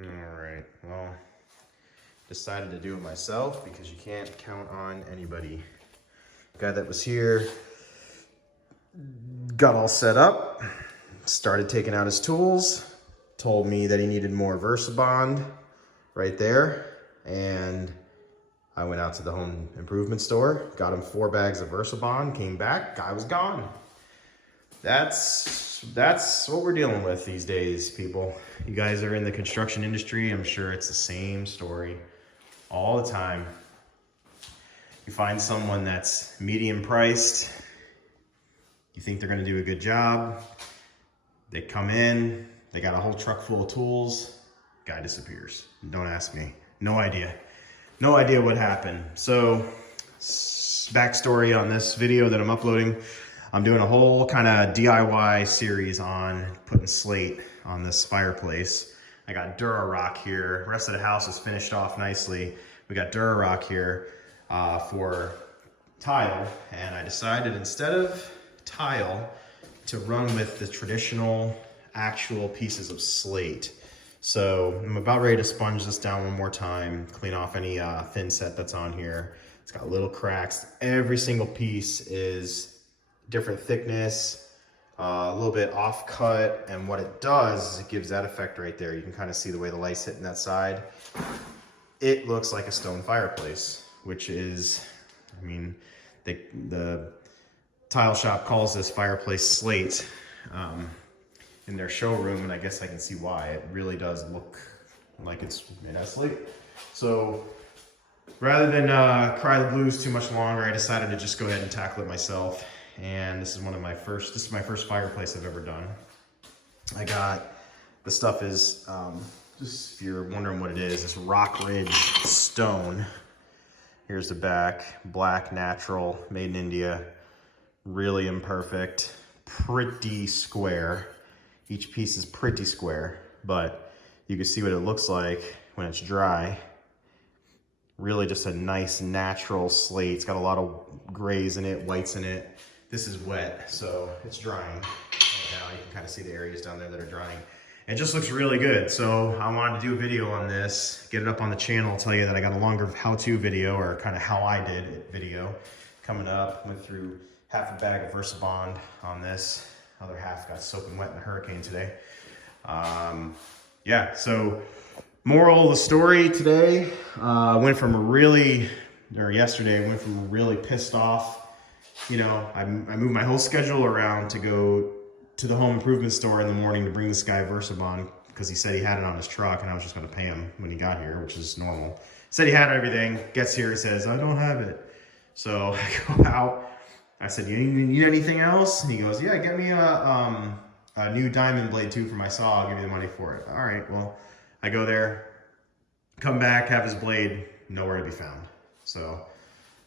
All right, well, decided to do it myself because you can't count on anybody. The guy that was here got all set up, started taking out his tools, told me that he needed more VersaBond right there, and I went out to the home improvement store, got him 4 bags of VersaBond, came back, guy was gone. That's what we're dealing with these days, people. You guys are in the construction industry. I'm sure it's the same story all the time. You find someone that's medium priced. You think they're going to do a good job. They come in. They got a whole truck full of tools. Guy disappears. Don't ask me. No idea. No idea what happened. So, backstory on this video that I'm uploading. I'm doing a whole kind of DIY series on putting slate on this fireplace. I got Durarock here. The rest of the house is finished off nicely. We got Durarock here for tile, and I decided instead of tile to run with the traditional actual pieces of slate. So I'm about ready to sponge this down one more time, clean off any thin set that's on here. It's got little cracks. Every single piece is different thickness, a little bit off cut, and what it does is it gives that effect right there. You can kind of see the way the light's hitting that side. It looks like a stone fireplace, which is, I mean, the tile shop calls this fireplace slate in their showroom, and I guess I can see why. It really does look like it's made out of slate. So rather than cry the blues too much longer, I decided to just go ahead and tackle it myself. And this is my first fireplace I've ever done. I got, the stuff is, just if you're wondering what it is, it's Rock Ridge stone. Here's the back, black, natural, made in India, really imperfect, pretty square. Each piece is pretty square, but you can see what it looks like when it's dry. Really just a nice natural slate. It's got a lot of grays in it, whites in it. This is wet, so it's drying right now. You can kind of see the areas down there that are drying. It just looks really good. So I wanted to do a video on this, get it up on the channel, tell you that I got a longer how-to video, or kind of how I did it video coming up. Went through half a bag of VersaBond on this. Other half got soaking wet in a hurricane today. Yeah, so moral of the story today, yesterday, I went from a really pissed off. You know, I moved my whole schedule around to go to the home improvement store in the morning to bring this guy VersaBond because he said he had it on his truck and I was just going to pay him when he got here, which is normal. Said he had everything, gets here, says, I don't have it. So I go out. I said, you need anything else? And he goes, yeah, get me a new diamond blade too for my saw. I'll give you the money for it. All right, well, I go there, come back, have his blade, nowhere to be found. So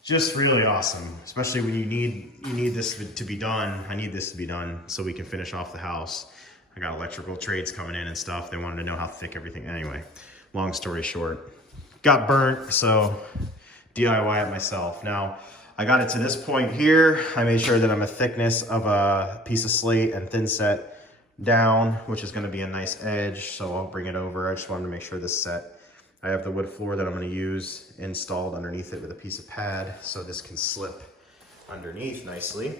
just really awesome, especially when you need this to be done. I need this to be done so we can finish off the house. I got electrical trades coming in and stuff. They wanted to know how thick everything. Anyway, long story short, got burnt, so DIY it myself. Now, I got it to this point here. I made sure that I'm a thickness of a piece of slate and thin set down, which is gonna be a nice edge, so I'll bring it over. I just wanted to make sure this set. I have the wood floor that I'm gonna use installed underneath it with a piece of pad, so this can slip underneath nicely.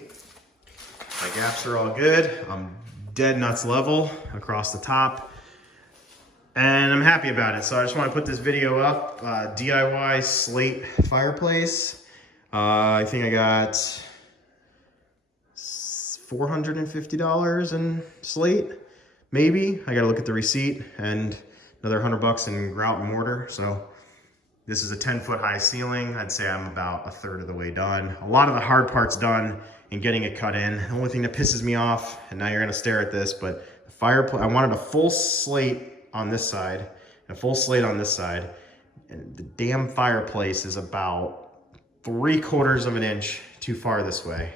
My gaps are all good. I'm dead nuts level across the top, and I'm happy about it. So I just wanna put this video up, DIY slate fireplace. I think I got $450 in slate, maybe. I gotta look at the receipt, and another $100 in grout and mortar. So this is a 10-foot high ceiling. I'd say I'm about a third of the way done. A lot of the hard part's done in getting it cut in. The only thing that pisses me off, and now you're gonna stare at this, but the fireplace, I wanted a full slate on this side and a full slate on this side. And the damn fireplace is about 3/4 of an inch too far this way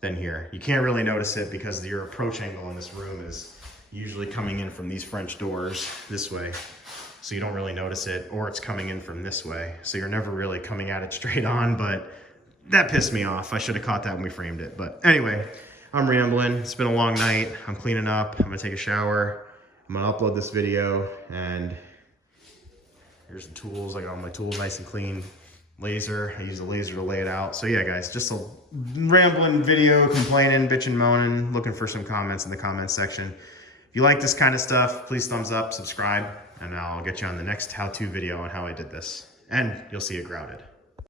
than here. You can't really notice it because your approach angle in this room is usually coming in from these French doors this way. So you don't really notice it, or it's coming in from this way. So you're never really coming at it straight on, but that pissed me off. I should have caught that when we framed it. But anyway, I'm rambling. It's been a long night. I'm cleaning up. I'm gonna take a shower. I'm gonna upload this video, and Here's the tools. I got all my tools nice and clean. Laser, I use a laser to lay it out. So yeah, guys, just a rambling video, complaining, bitching, moaning, looking for some comments in the comments section. If you like this kind of stuff, please thumbs up, subscribe, and I'll get you on the next how-to video on how I did this. And you'll see it grouted.